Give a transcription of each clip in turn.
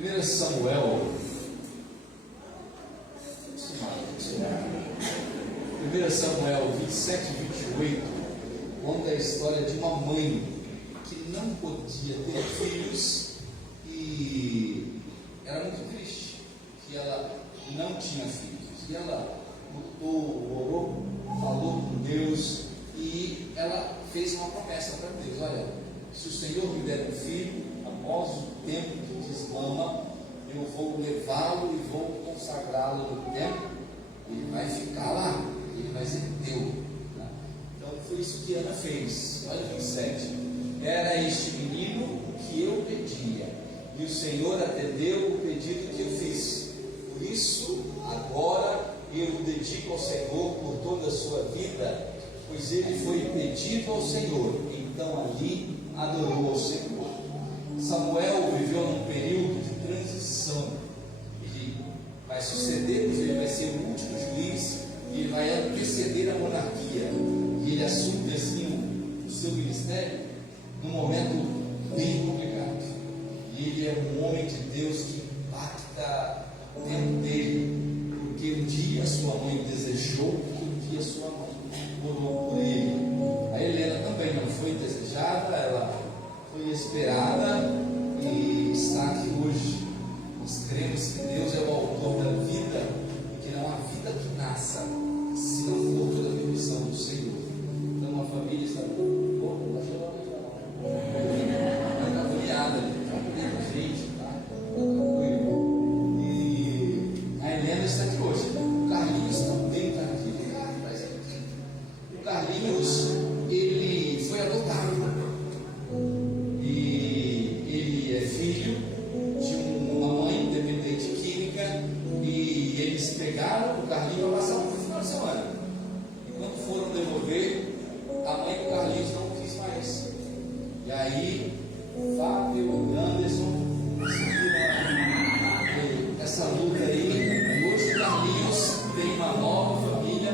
1 Samuel, 1 Samuel 27 e 28, conta a história de uma mãe que não podia ter filhos e era muito triste, que ela não tinha filhos. E ela lutou, orou, falou com Deus e ela fez uma promessa para Deus: olha, se o Senhor me der um filho, após o tempo que desmama, eu vou levá-lo e vou consagrá-lo no templo, ele vai ficar lá, ele vai ser teu, né? Então foi isso que Ana fez. Olha o 27: era este menino que eu pedia, e o Senhor atendeu o pedido que eu fiz. Por isso agora eu o dedico ao Senhor por toda a sua vida, pois ele foi pedido ao Senhor. Então ali adorou ao Senhor. Samuel viveu num período de transição. Ele vai suceder, ele vai ser o último juiz, e ele vai anteceder a monarquia. E ele assume assim o seu ministério num momento bem complicado. E ele é um homem de Deus que impacta dentro dele, porque um dia sua mãe desejou, porque um dia sua mãe orou por ele. A Helena também não foi desejada, ela foi esperada e está aqui hoje. Nós cremos que Deus é o autor da vida, e que não há vida que nasça se não for pela permissão do Senhor. Então a família está agoniada ali, está com gente, tá? E a Helena está aqui hoje. O Carlinhos também está aqui. O Carlinhos, ele foi adotado. E ele é filho de uma mãe dependente química. E eles pegaram o Carlinhos para passar um final de semana. E quando foram devolver, a mãe do Carlinhos não quis mais. E aí, Fábio e Anderson seguiram essa luta aí. E hoje o Carlinhos tem uma nova família,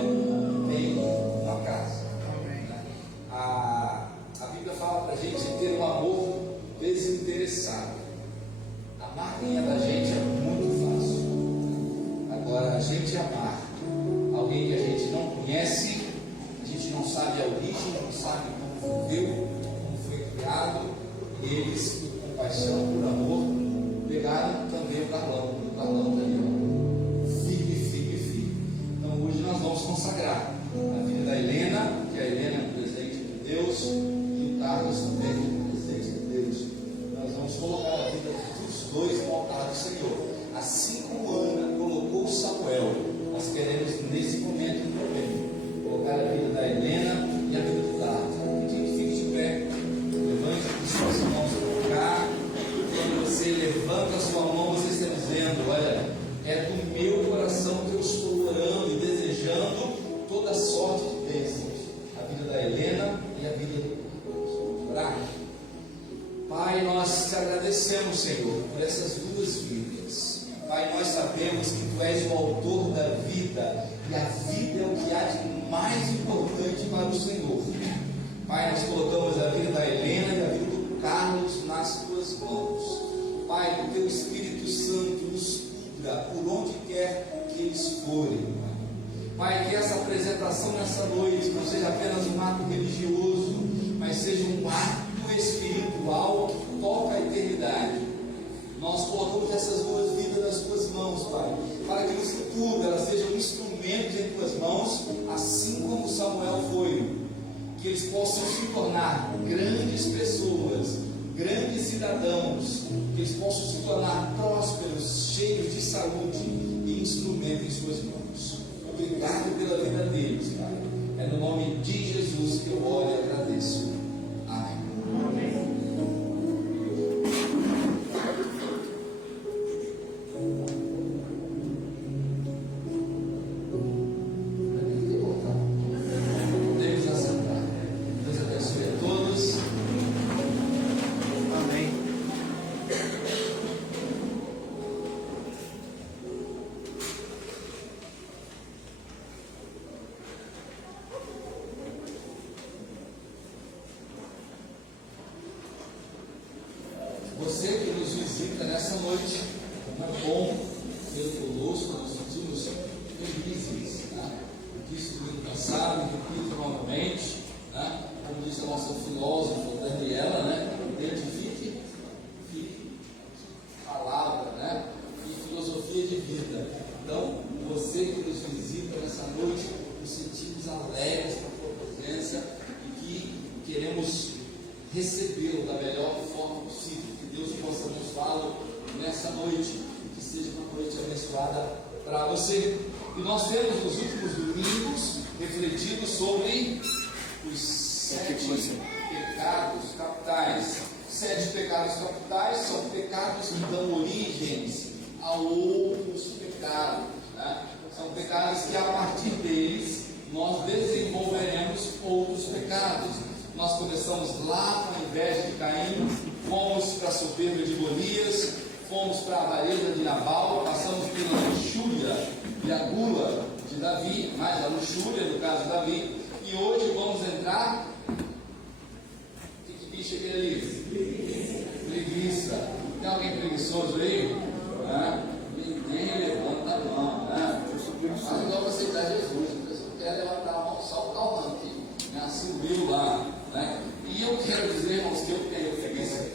tem uma casa. A Bíblia fala para a gente ter um amor desinteressado. Amar quem é da gente é muito fácil. Agora, a gente amar alguém que a gente não conhece, a gente não sabe a origem, não sabe como viveu, como foi criado, e eles, por compaixão, por amor, pegaram também o Carlão. O Carlão está ali, ó, firme. Então hoje nós vamos consagrar a vida da Helena, que a Helena é um presente de Deus, e o Carlos também é um presente de Deus. Nós vamos colocar a vida dos dois no altar do Senhor. Assim como Ana colocou Samuel, nós queremos nesse momento também colocar a vida da Helena e a vida do Carlos. Que a gente fique de pé, levante as suas mãos para cá. Quando você levanta a sua mão, você está dizendo: olha, é do meu coração que eu estou orando e desejando toda sorte de bênçãos. A vida da Helena e a vida do Carlos. Pai, nós te agradecemos, Senhor, por essas duas vidas. Pai, nós sabemos que Tu és o autor da vida, e a vida é o que há de mais importante para o Senhor. Pai, nós colocamos a vida da Helena e a vida do Carlos nas Tuas mãos. Pai, que o Teu Espírito Santo os cubra por onde quer que eles forem. Pai, que essa apresentação nessa noite não seja apenas um ato religioso, mas seja um ato espiritual que toca a eternidade. Nós colocamos essas duas vidas nas Tuas mãos, Pai, para que no futuro elas sejam instrumentos em Tuas mãos, assim como Samuel foi. Que eles possam se tornar grandes pessoas, grandes cidadãos, que eles possam se tornar prósperos, cheios de saúde e instrumentos em Suas mãos. Obrigado pela vida deles, Pai. É no nome de Jesus que eu oro e agradeço. Amém. Amém. Você que nos visita nessa noite, Como é bom ter conosco, nós sentimos felizes, né? Disse domingo passado, repito novamente, né? Como disse a nossa filósofa Daniela, né? Identifique palavra, né? E filosofia de vida. Então, você que nos visita nessa noite, nos sentimos alegres com a tua presença e que queremos recebê-lo da melhor forma possível. Que Deus possa nos falar nessa noite, que seja uma noite abençoada para você. E nós temos nos últimos domingos refletido sobre os 7 pecados capitais. 7 pecados capitais são pecados que dão origens a outros pecados, né? São pecados que a partir deles nós desenvolveremos outros pecados. Nós começamos lá com a inveja de Caim, fomos para a soberba de Golias, fomos para a avareza de Nabal, passamos pela luxúria e a gula de Davi, mais a luxúria no caso de Davi, e hoje vamos entrar. Que bicho é aquele ali? Preguiça. Tem alguém preguiçoso aí? Ninguém levanta a mão, né? Mas igual para aceitar Jesus, a pessoa quer levantar a mão só o calmante, né? Subiu lá, né? E eu quero dizer, irmãos, que eu tenho preguiça,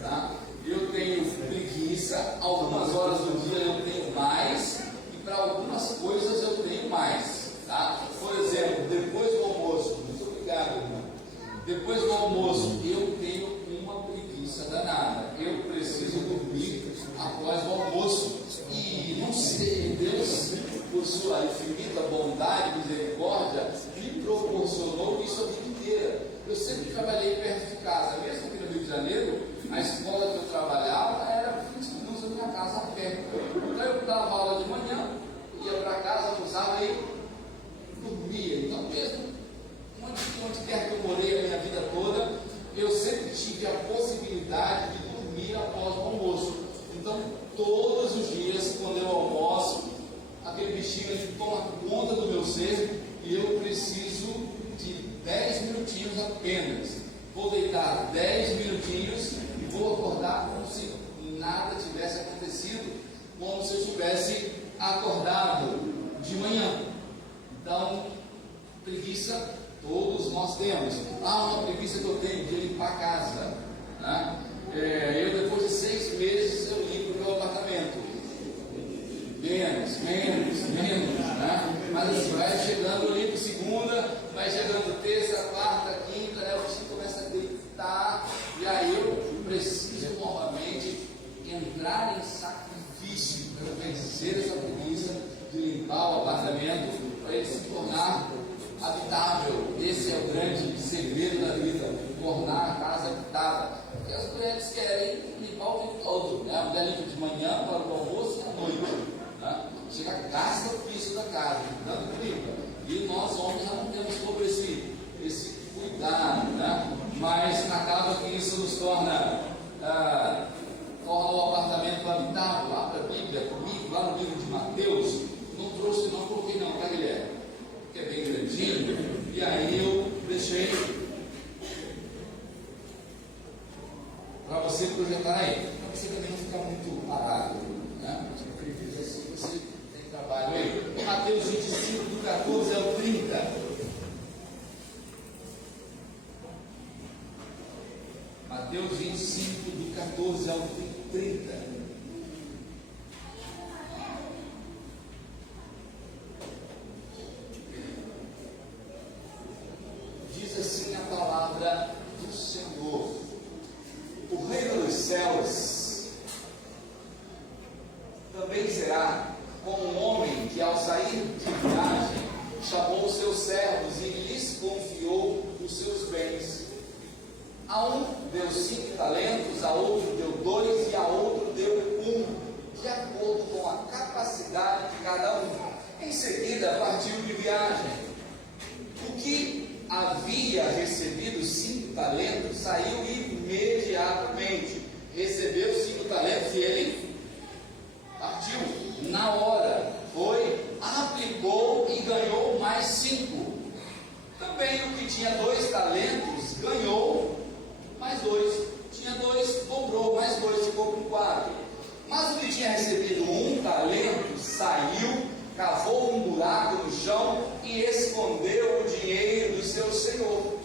tá? Eu tenho preguiça, algumas horas do dia eu tenho mais, e para algumas coisas eu tenho mais, tá? Por exemplo, depois do almoço, muito obrigado, irmão. Depois do almoço, eu tenho uma preguiça danada. Eu preciso dormir após o almoço. E não sei, Deus, por sua infinita bondade e misericórdia, me proporcionou isso a vida inteira. Eu sempre trabalhei perto de casa, mesmo aqui no Rio de Janeiro, a escola que eu trabalhava era 20 minutos da minha casa a pé. Então eu dava aula de manhã, ia para casa, almoçava e dormia. Então mesmo onde quer que eu morei a minha vida toda, eu sempre tive a possibilidade de dormir após o almoço. Então, todos os dias, quando eu almoço, aquele bichinho ele toma conta do meu ser e eu preciso de 10 minutinhos apenas. Vou deitar 10 minutinhos e vou acordar como se nada tivesse acontecido, como se eu tivesse acordado de manhã. Então, preguiça todos nós temos. Uma preguiça que eu tenho de limpar a casa, né? Eu depois de 6 meses eu limpo o meu apartamento. Menos, né? Mas assim, vai chegando, eu limpo segunda, vai chegando terça, quarta, quinta, né? O bichinho começa a gritar, e aí eu preciso novamente entrar em sacrifício para vencer essa preguiça de limpar o apartamento, para ele se tornar habitável. Esse é o grande segredo da vida, tornar a casa habitável. Porque as mulheres querem limpar o tempo todo, né? A mulher limpa de manhã para o almoço e à noite, né? Chega, gasta o piso da casa, tanto limpa. E nós homens já não temos todo esse cuidado, né? Mas acaba que isso nos torna o apartamento habitável. Abra a Bíblia comigo, lá no livro de Mateus. Não trouxe, não coloquei não, tá, Guilherme? Que é bem grandinho, e aí eu deixei para você projetar aí, para você também não ficar muito parado, né? Assim você tem trabalho aí. Mateus 25, do 14 ao 30. Mateus 25, do 14 ao 30. Assim a palavra do Senhor: o reino dos céus também será como um homem que, ao sair de viagem, chamou os seus servos e lhes confiou os seus bens. A um deu 5 talentos, a outro deu 2 e a outro deu 1, de acordo com a capacidade de cada um. Em seguida partiu de viagem. O que havia recebido 5 talentos, saiu imediatamente, recebeu 5 talentos e ele partiu na hora, foi, aplicou e ganhou mais 5. Também o que tinha 2 talentos ganhou mais 2, tinha 2, dobrou mais 2, ficou com 4. Mas o que tinha recebido 1 talento saiu, cavou um buraco no chão e escondeu o dinheiro do seu senhor.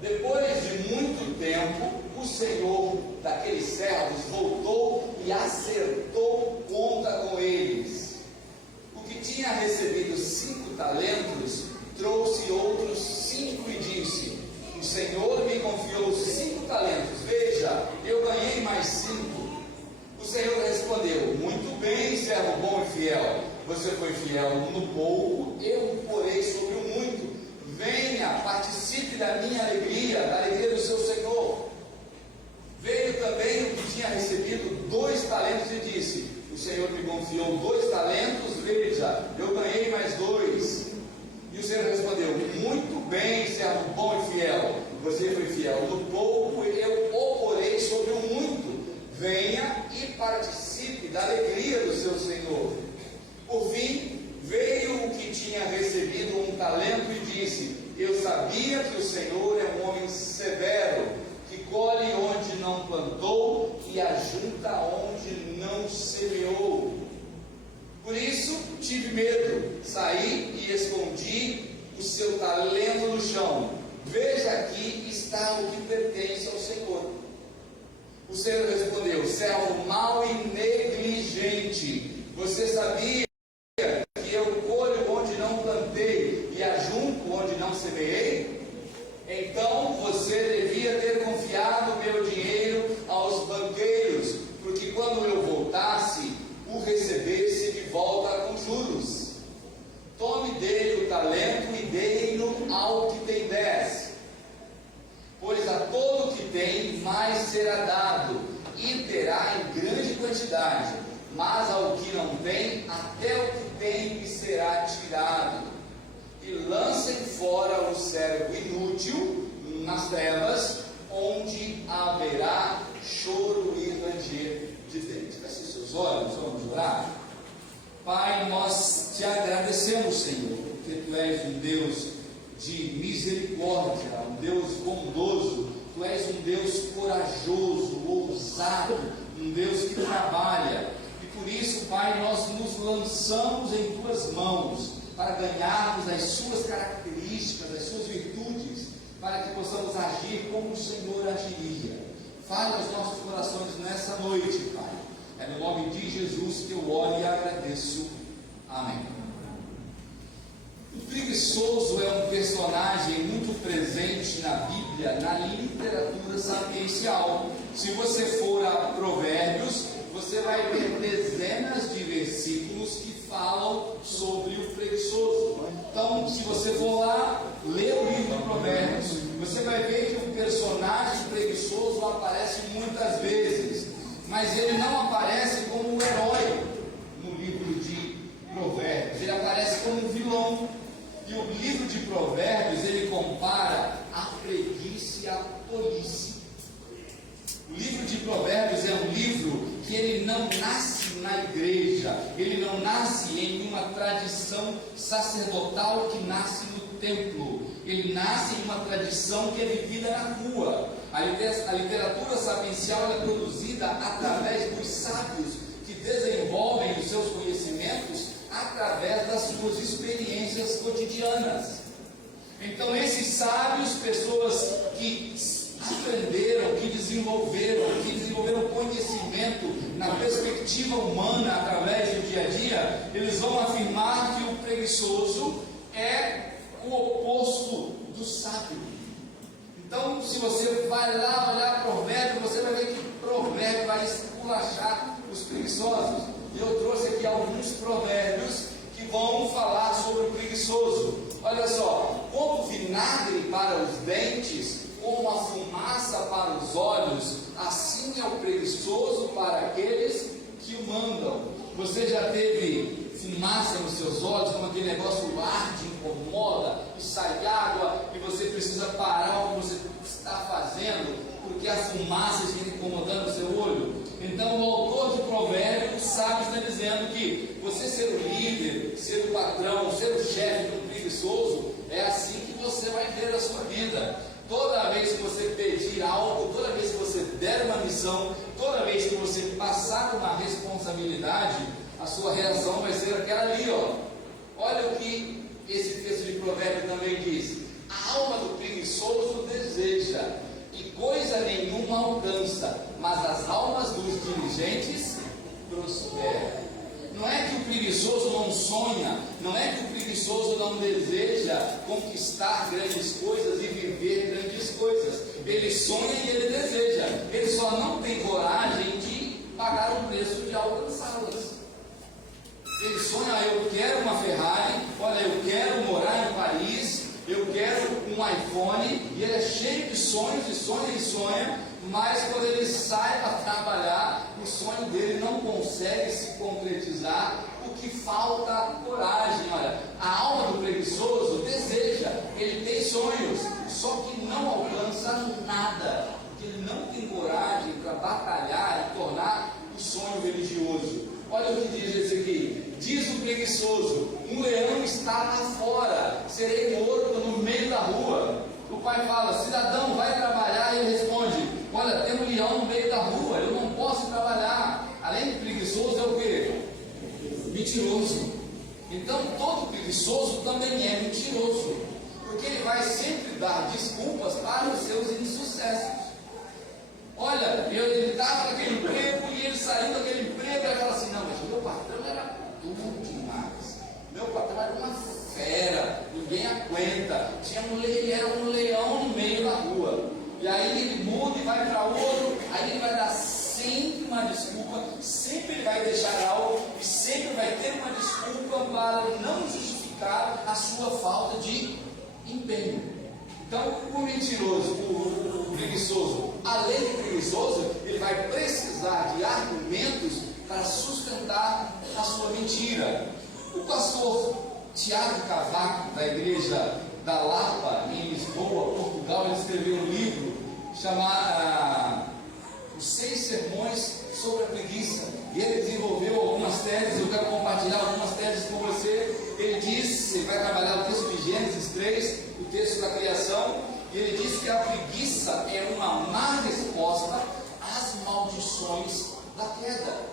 Depois de muito tempo, o senhor daqueles servos voltou e acertou conta com eles. O que tinha recebido 5 talentos trouxe outros 5 e disse: o Senhor me confiou 5 talentos, veja, eu ganhei mais 5. O Senhor respondeu: muito bem, servo bom e fiel, você foi fiel no pouco, eu o porei sobre o muito. Venha, participe da minha alegria, da alegria do seu Senhor. Veio também o que tinha recebido 2 talentos e disse: o Senhor me confiou 2 talentos, veja, eu ganhei mais 2. E o Senhor respondeu: muito bem, servo bom e fiel, você foi fiel no pouco, eu o porei sobre o muito. Venha e participe da alegria do seu Senhor. Por fim, veio o que tinha recebido 1 talento e disse: eu sabia que o Senhor é um homem severo, que colhe onde não plantou e ajunta onde não semeou. Por isso tive medo, saí e escondi o seu talento no chão. Veja, aqui está o que pertence ao Senhor. O Senhor respondeu: servo mau e negligente, você sabia que eu colho onde não plantei e ajunto onde não semeei? Então você devia ter confiado meu dinheiro aos banqueiros, porque quando eu voltasse, o recebesse de volta com juros. Tome dele o talento e dei-no ao que tem 10. Pois a todo o que tem, mais será dado, e terá em grande quantidade. Mas ao que não tem, até o que tem lhe será tirado. E lancem fora o servo inútil nas trevas, onde haverá choro e ranger de dentes. Feche seus olhos, vamos orar. Pai, nós te agradecemos, Senhor, porque Tu és um Deus de misericórdia, um Deus bondoso. Tu és um Deus corajoso, ousado, um Deus que trabalha. E por isso, Pai, nós nos lançamos em Tuas mãos para ganharmos as Suas características, as Suas virtudes, para que possamos agir como o Senhor agiria. Fale aos nossos corações nessa noite, Pai. É no nome de Jesus que eu oro e agradeço. Amém. O preguiçoso é um personagem muito presente na Bíblia, na literatura sapiencial. Se você for a Provérbios, você vai ver dezenas de versículos que falam sobre o preguiçoso. Então, se você for lá, ler o livro de Provérbios, você vai ver que o personagem preguiçoso aparece muitas vezes, mas ele não aparece como um herói no livro de Provérbios, ele aparece como um vilão. E o livro de Provérbios, ele compara a preguiça e a tolice. O livro de Provérbios é um livro que ele não nasce na igreja, ele não nasce em uma tradição sacerdotal que nasce no templo, ele nasce em uma tradição que é vivida na rua. A literatura sapiencial é produzida através dos sábios que desenvolvem os seus conhecimentos através das suas experiências cotidianas. Então esses sábios, pessoas que aprenderam, que desenvolveram conhecimento na perspectiva humana através do dia a dia, eles vão afirmar que o preguiçoso é o oposto do sábio. Então, se você vai lá olhar Provérbio, você vai ver que Provérbio vai esculachar os preguiçosos. E eu trouxe aqui alguns provérbios que vão falar sobre o preguiçoso. Olha só: como vinagre para os dentes, como a fumaça para os olhos, assim é o preguiçoso para aqueles que o mandam. Você já teve fumaça nos seus olhos, como aquele negócio arde, incomoda, e sai água, e você precisa parar o que você está fazendo, porque a fumaça está incomodando o seu olho? Então o autor de Provérbios sabe, está dizendo que você ser o líder, ser o patrão, ser o chefe do preguiçoso, é assim que você vai ter a sua vida. Toda vez que você pedir algo, toda vez que você der uma missão, toda vez que você passar uma responsabilidade, a sua reação vai ser aquela ali, ó. Olha o que esse texto de Provérbio também diz: a alma do preguiçoso deseja, e coisa nenhuma alcança, mas as almas dos diligentes prosperam. Não é que o preguiçoso não sonha, não é que o preguiçoso não deseja conquistar grandes coisas e viver grandes coisas. Ele sonha e ele deseja, ele só não tem coragem de pagar o preço de alcançá-las. Ele sonha: eu quero uma Ferrari, olha, eu quero morar em Paris, eu quero um iPhone, e ele é cheio de sonhos, e sonha, mas quando ele sai para trabalhar, o sonho dele não consegue se concretizar, porque falta coragem. Olha, a alma do preguiçoso deseja, ele tem sonhos, só que não alcança nada, porque ele não tem coragem para batalhar e tornar o sonho religioso. Olha o que diz esse aqui: diz o preguiçoso, um leão está lá fora, serei morto no meio da rua. O pai fala: cidadão, vai trabalhar. E ele responde: olha, tem um leão no meio da rua, eu não posso trabalhar. Além de preguiçoso, é o quê? Mentiroso. Então todo preguiçoso também é mentiroso, porque ele vai sempre dar desculpas para os seus insucessos. Olha, ele estava naquele emprego e ele saiu daquele emprego e ele fala assim: não, mas meu patrão era tudo demais, meu patrão era uma fera, ninguém aguenta, era um leão no meio da rua. E aí ele muda e vai para outro, aí ele vai dar sempre uma desculpa, sempre ele vai deixar algo e sempre vai ter uma desculpa para não justificar a sua falta de empenho. Então, o mentiroso, o preguiçoso, além de preguiçoso, ele vai precisar de argumentos para sustentar a sua mentira. O pastor Tiago Cavaco, da igreja da Lapa, em Lisboa, Portugal, ele escreveu um livro chamado Os 6 Sermões sobre a Preguiça. E ele desenvolveu algumas teses, eu quero compartilhar algumas teses com você. Ele diz, ele vai trabalhar o texto de Gênesis 3, o texto da criação, e ele diz que a preguiça é uma má resposta às maldições da queda.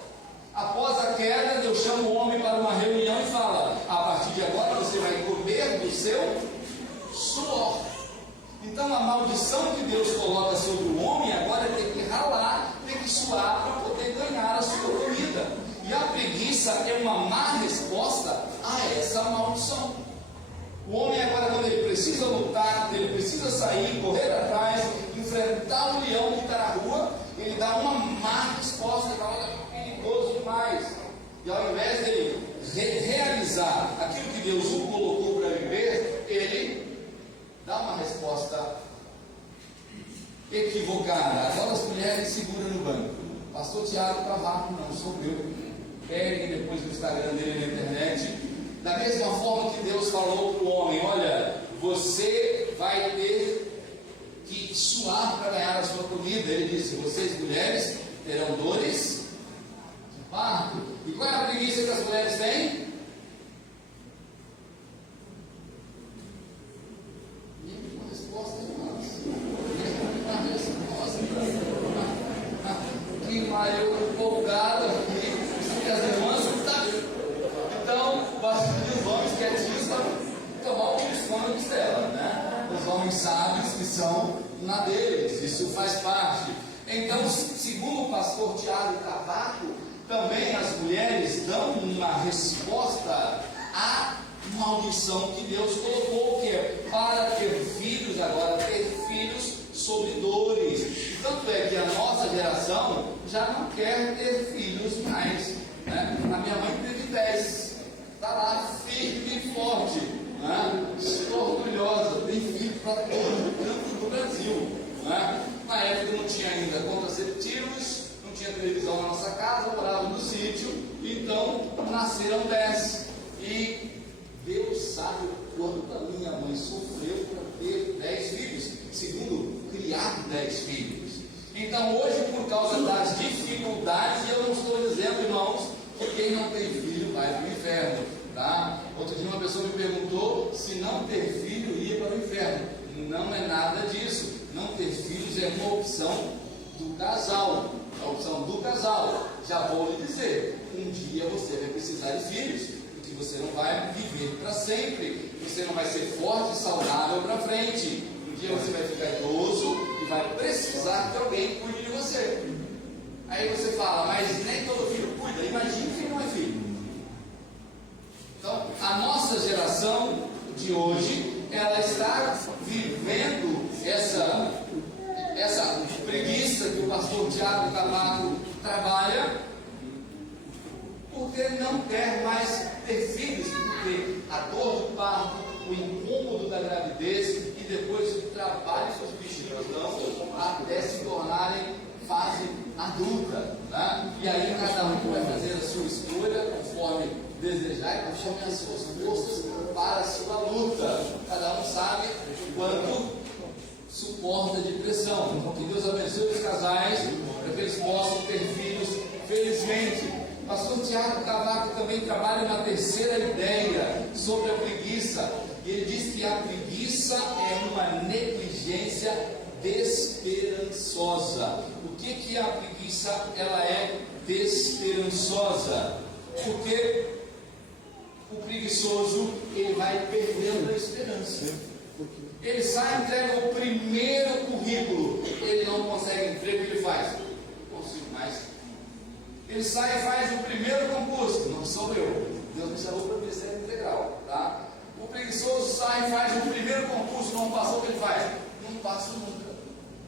Após a queda, Deus chama o homem para uma reunião e fala: a partir de agora você vai comer do seu suor. Então a maldição que Deus coloca sobre o homem agora é ter que ralar, ter que suar para poder ganhar a sua comida. E a preguiça é uma má resposta a essa maldição. O homem agora, quando ele precisa lutar, ele precisa sair, correr atrás, enfrentar o leão que está na rua, ele dá uma má resposta, ele fala: é perigoso demais. E ao invés dele realizar aquilo que Deus o colocou para viver, ele dá uma resposta equivocada. Agora as mulheres seguram no banco. Pastor Tiago Cavaco, não sou eu. Pegue depois o Instagram dele na internet. Da mesma forma que Deus falou para o homem: olha, você vai ter que suar para ganhar a sua comida. Ele disse: vocês mulheres terão dores de parto. E qual é a preguiça que as mulheres têm? Nenhuma resposta, irmãos. Nenhuma resposta. Que maior empolgado aqui. Que as irmãs estão. Então, os homens quietinhos para tomar o desconto dela, né? Os homens sábios que são na deles, isso faz parte. Então, segundo o pastor Tiago Cavaco, também as mulheres dão uma resposta à maldição que Deus colocou, que é para ter filhos, agora ter filhos sofredores. Tanto é que a nossa geração já não quer ter filhos mais, né? A minha mãe teve 10, está lá firme e forte, né? Estou orgulhosa, tem filho para todo canto do Brasil, né? Na época não tinha ainda contraceptivos, não tinha televisão na nossa casa, morava no sítio, então nasceram 10. E Deus sabe o quanto a minha mãe sofreu para ter 10 filhos, segundo, criar 10 filhos. Então hoje, por causa das dificuldades, eu não estou dizendo, irmãos, que quem não tem filho vai para o inferno, tá? Outro dia uma pessoa me perguntou se não ter filho ia para o inferno. Não é nada disso. Não ter filhos é uma opção do casal. A opção do casal. Já vou lhe dizer, um dia você vai precisar de filhos, porque você não vai viver para sempre, você não vai ser forte e saudável para frente. Um dia você vai ficar idoso e vai precisar que alguém cuide de você. Aí você fala, mas nem todo filho cuida. Imagine quem não é filho. Então, a nossa geração de hoje, ela está vivendo essa preguiça que o pastor Tiago Camargo trabalha, porque não quer mais ter filhos, porque a dor do parto, o incômodo da gravidez e depois o trabalho que os bichinhos dão até se tornarem fase adulta, né? E aí cada um vai fazer a sua escolha conforme desejar e conforme as suas forças para a sua luta. Cada um sabe quanto suporta de pressão. Que Deus abençoe os casais para que eles possam ter filhos felizmente. O pastor Tiago Cavaco também trabalha uma terceira ideia sobre a preguiça. E ele diz que a preguiça é uma negligência desesperançosa. O que a preguiça ela é desesperançosa? Porque o preguiçoso ele vai perdendo a esperança. Ele sai e entrega o primeiro currículo, ele não consegue emprego, ele faz, não consigo mais. Ele sai e faz o primeiro concurso, não sou eu, Deus me chamou para o ministério integral, tá? O preguiçoso sai e faz o primeiro concurso, não passou, o que ele faz? Não passo nunca.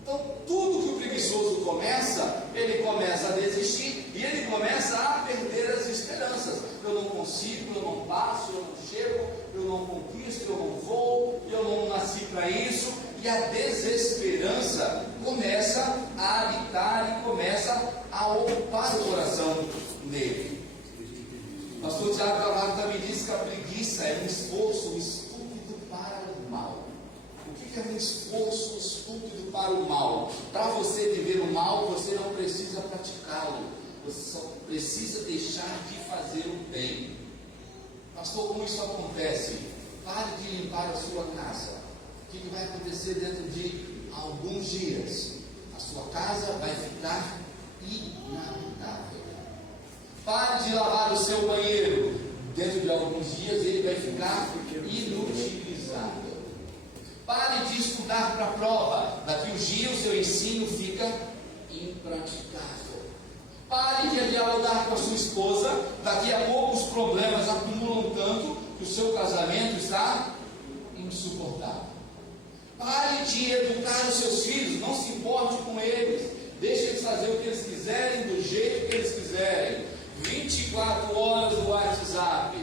Então, tudo que o preguiçoso começa, ele começa a desistir e ele começa a perder as esperanças. Eu não consigo, eu não passo, eu não chego, eu não conquisto, eu não vou, eu não nasci para isso. E a desesperança começa a habitar e começa a ocupar o coração dele. O pastor Tiago Camargo também disse que a preguiça é um esforço estúpido para o mal. O que é um esforço estúpido para o mal? Para você viver o mal, você não precisa praticá-lo. Você só precisa deixar de fazer o bem. Pastor, como isso acontece? Pare de limpar a sua casa. O que vai acontecer dentro de alguns dias? A sua casa vai ficar inabitável. Pare de lavar o seu banheiro. Dentro de alguns dias ele vai ficar inutilizável. Pare de estudar para a prova. Daqui uns dias o seu ensino fica impraticável. Pare de dialogar com a sua esposa. Daqui a pouco os problemas acumulam tanto que o seu casamento está insuportável. Pare de educar os seus filhos. Não se importe com eles. Deixe eles fazer o que eles quiserem, do jeito que eles quiserem. 24 horas no WhatsApp.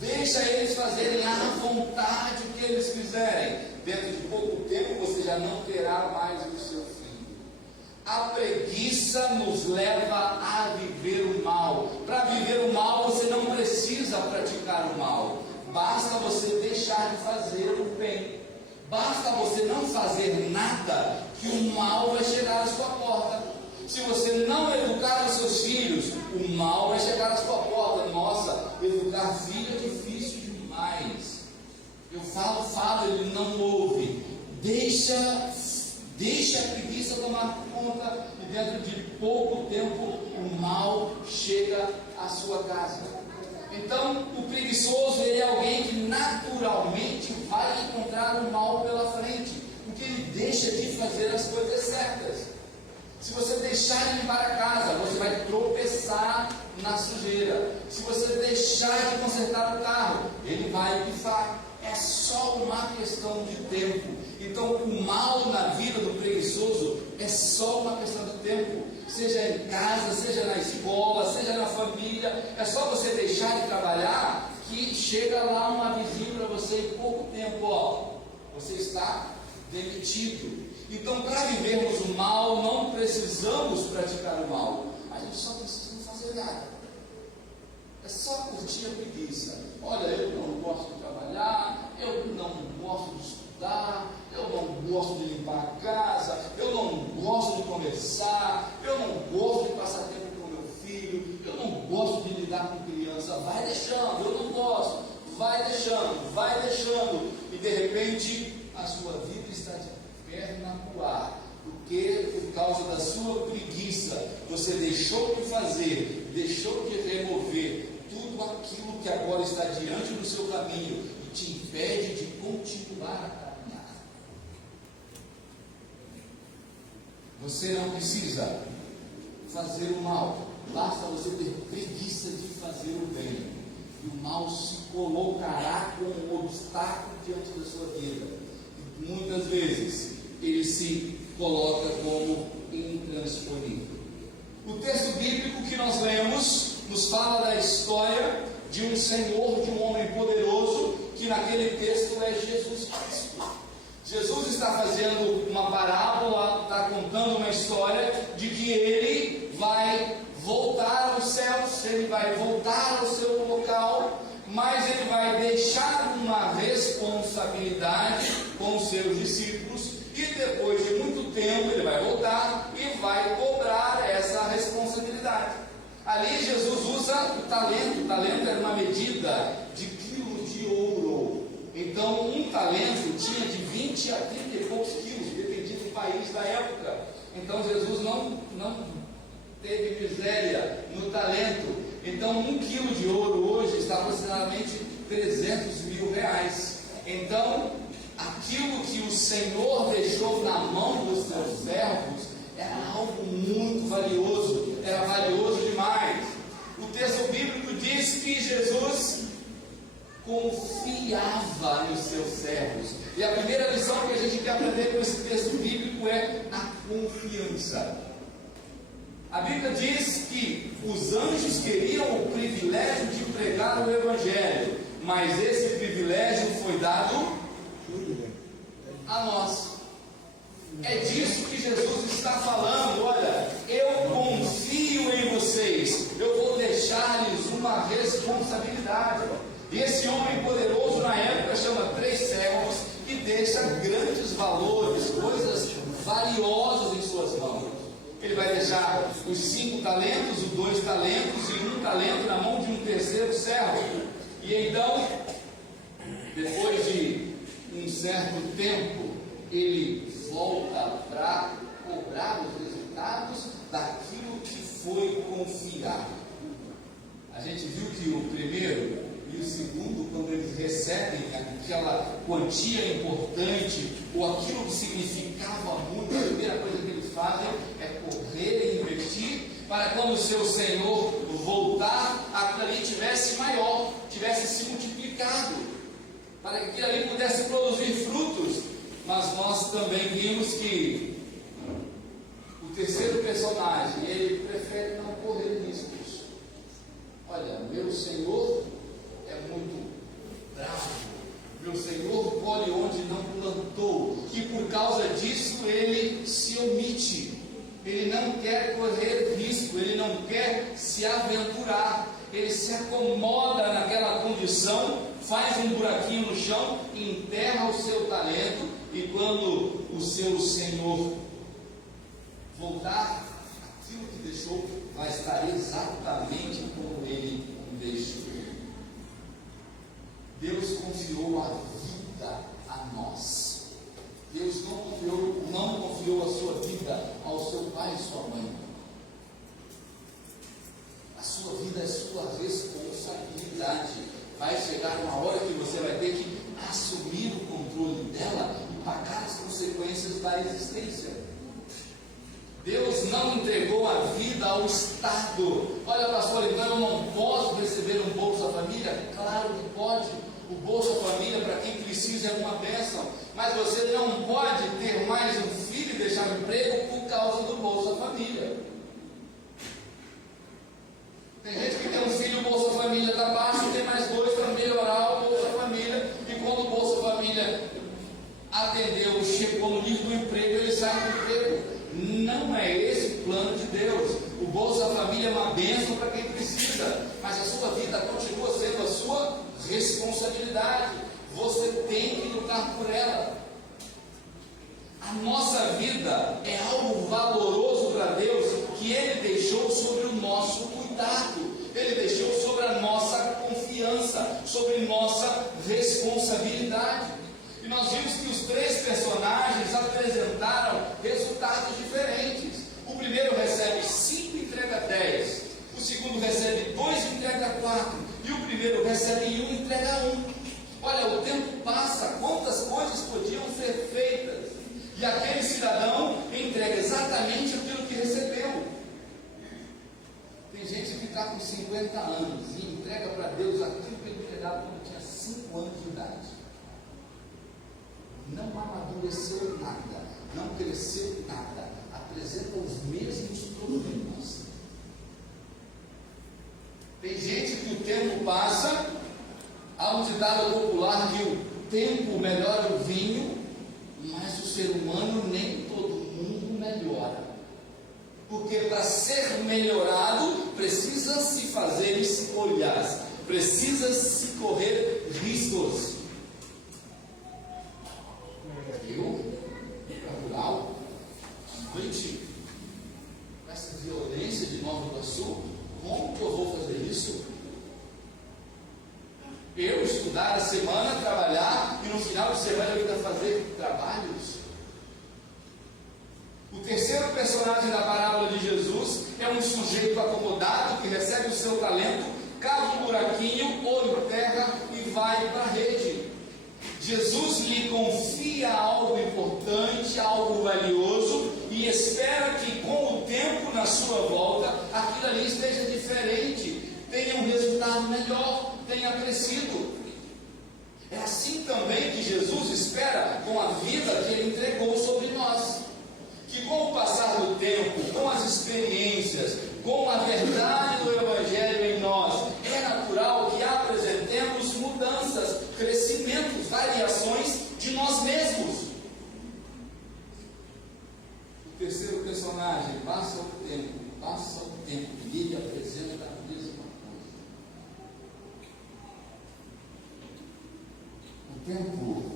Deixa eles fazerem à vontade o que eles quiserem. Dentro de pouco tempo você já não terá mais o seu filho. A preguiça nos leva a viver o mal. Para viver o mal você não precisa praticar o mal. Basta você deixar de fazer o bem. Basta você não fazer nada que o mal vai chegar à sua porta. Se você não educar os seus filhos, o mal vai chegar à sua porta. Nossa, educar filho é difícil demais. Eu falo, ele não ouve. Deixa a preguiça tomar conta e dentro de pouco tempo o mal chega à sua casa. Então, o preguiçoso ele é alguém que naturalmente vai encontrar o mal pela frente, porque ele deixa de fazer as coisas certas. Se você deixar de limpar a casa, você vai tropeçar na sujeira. Se você deixar de consertar o carro, ele vai pifar. É só uma questão de tempo. Então, o mal na vida do preguiçoso é só uma questão de tempo. Seja em casa, seja na escola, seja na família. É só você deixar de trabalhar que chega lá um avisinho para você em pouco tempo. Ó, você está demitido. Então, para vivermos o mal, não precisamos praticar o mal. A gente só precisa não fazer nada. É só curtir a preguiça. Olha, eu não gosto de trabalhar, eu não gosto de estudar, eu não gosto de limpar a casa, eu não gosto de conversar, eu não gosto de passar tempo com meu filho, eu não gosto de lidar com criança. Vai deixando, eu não gosto. Vai deixando. E de repente, a sua vida está de perna no ar. Porque o por causa da sua preguiça, você deixou de fazer, deixou de remover tudo aquilo que agora está diante do seu caminho e te impede de continuar a caminhar. Você não precisa fazer o mal, basta você ter preguiça de fazer o bem, e o mal se colocará como um obstáculo diante da sua vida. E muitas vezes ele se coloca como intransponível. O texto bíblico que nós lemos nos fala da história de um Senhor, de um homem poderoso, que naquele texto é Jesus Cristo. Jesus está fazendo uma parábola, está contando uma história de que ele vai voltar aos céus, ele vai voltar ao seu local, mas ele vai deixar uma responsabilidade com os seus discípulos, e depois de muito tempo ele vai voltar e vai cobrar essa responsabilidade. Ali Jesus usa o talento era uma medida de quilos de ouro. Então um talento tinha de 20 a 30 e poucos quilos, dependia do país da época. Então Jesus não teve miséria no talento. Então 1 quilo de ouro hoje está aproximadamente 300 mil reais. Então aquilo que o Senhor deixou na mão dos seus servos era algo muito valioso, era valioso demais. O texto bíblico diz que Jesus confiava nos seus servos. E a primeira lição que a gente quer aprender com esse texto bíblico é a confiança. A Bíblia diz que os anjos queriam o privilégio de pregar o Evangelho, mas esse privilégio foi dado a nós. É disso que Jesus está falando. Olha, eu confio em vocês, eu vou deixar-lhes uma responsabilidade. E esse homem poderoso na época chama 3 servos e deixa grandes valores, coisas valiosas em suas mãos. Ele vai deixar os 5 talentos, os 2 talentos e 1 talento na mão de um terceiro servo. E então, depois de um certo tempo, ele volta para cobrar os resultados daquilo que foi confiado. A gente viu que o primeiro e o segundo, quando eles recebem aquela quantia importante, ou aquilo que significava muito, a primeira coisa que eles fazem é correr e investir, para quando o seu Senhor voltar, aquilo ali tivesse maior, tivesse se multiplicado, para que aquilo ali pudesse produzir frutos. Mas nós também vimos que o terceiro personagem, ele prefere não correr riscos. Olha, meu Senhor é muito bravo, meu Senhor colhe onde não plantou, e por causa disso ele se omite, ele não quer correr risco, ele não quer se aventurar, ele se acomoda naquela condição, faz um buraquinho no chão, enterra o seu talento, e quando o seu Senhor voltar, aquilo que deixou vai estar exatamente como ele deixou. Deus confiou a vida a nós. Deus não confiou a sua vida ao seu pai e sua mãe. A sua vida é sua responsabilidade. Vai chegar uma hora que você vai ter que assumir o controle dela e pagar as consequências da existência. Deus não entregou a vida ao Estado. Olha, pastor, então eu não posso receber um Bolsa Família? Claro que pode. O Bolsa Família, para quem precisa, é uma bênção. Mas você não pode ter mais um filho e deixar o emprego por causa do Bolsa Família. Tem gente que tem um filho, o Bolsa Família está baixo, tem mais 2 para melhorar o Bolsa Família. E quando o Bolsa Família atendeu, chegou no nível do emprego, ele sai do emprego. Não é esse o plano de Deus. O Bolsa Família é uma bênção para quem precisa, mas a sua vida continua sendo a sua responsabilidade. Você tem que lutar por ela. A nossa vida é algo valoroso para Deus, que Ele deixou sobre o nosso cuidado, Ele deixou sobre a nossa confiança, sobre nossa responsabilidade. E nós vimos que os três personagens apresentaram resultados diferentes. O primeiro recebe 5 e entrega 10. O segundo recebe 2 e entrega 4. E o primeiro recebe 1 e entrega 1. Olha, o tempo passa, quantas coisas podiam ser feitas. E aquele cidadão entrega exatamente aquilo que recebeu. Tem gente que está com 50 anos e entrega para Deus aquilo que ele entregava quando tinha 5 anos de idade. Não amadureceu nada, não cresceu nada, apresenta os mesmos problemas. Tem gente que o tempo passa, há um ditado popular que o tempo melhora o vinho, mas o ser humano nem todo mundo melhora. Porque para ser melhorado, precisa se fazer escolhas, precisa se correr riscos. Eu, para rural, noite, com essa violência de Nova Iguaçu, como que eu vou fazer isso? Eu estudar a semana, trabalhar, e no final de semana eu ainda fazer trabalhos? O terceiro personagem da parábola de Jesus é um sujeito acomodado que recebe o seu talento, cava um buraquinho, ou enterra e vai para a rede. Jesus lhe confia algo importante, algo valioso, e espera que com o tempo na sua volta, aquilo ali esteja diferente, tenha um resultado melhor, tenha crescido. É assim também que Jesus espera com a vida que Ele entregou sobre nós. Que com o passar do tempo, com as experiências, com a verdade do Evangelho em nós, é natural que apresentemos mudanças, crescimentos, variações de nós mesmos. O terceiro personagem passa o tempo e ele apresenta a mesma coisa. O tempo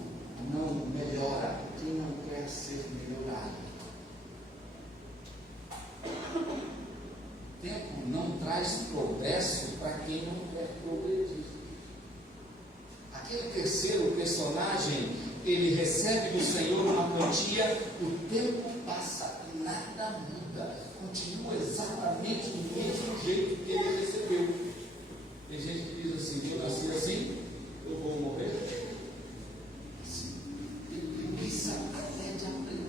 não melhora quem não quer ser melhorado. O tempo não traz progresso para quem não quer progredir. Aquele terceiro personagem, ele recebe do Senhor uma quantia, o tempo passa, nada muda, continua exatamente do mesmo jeito que ele recebeu. Tem gente que diz assim: eu nasci assim, eu vou morrer assim. Tem preguiça até de aprender.